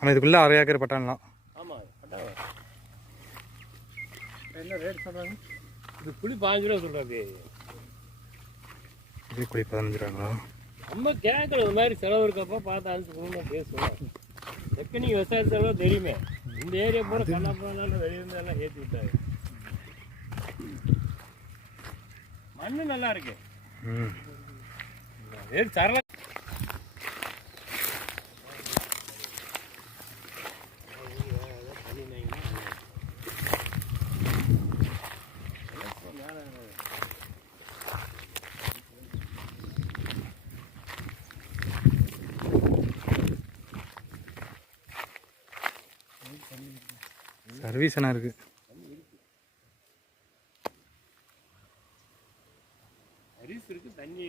ஆனால் இதுக்குள்ளே அரை ஏக்கர் பட்டான்லாம். ஆமாம் பட்டாங்க. என்ன ரேட் சொல்கிறாங்க இது புளி பாஞ்சு ரூபா சொல்கிறாங்க இது குடி பதினஞ்சு ரூபாங்களா? நம்ம கேட்கல இந்த மாதிரி செலவு இருக்கப்போ பார்த்து அனுப்பிச்சு பேசுவோம். தெற்கனி விவசாய செலவு தெரியுமே. இந்த ஏரியா பூரா வெளியிருந்து எல்லாம் ஏற்றி விட்டாரு மண்ணு நல்லா இருக்கு. ம். வேறு சரள சர்வீஸ் என்ன இருக்குது அரிசி இருக்கு தண்ணி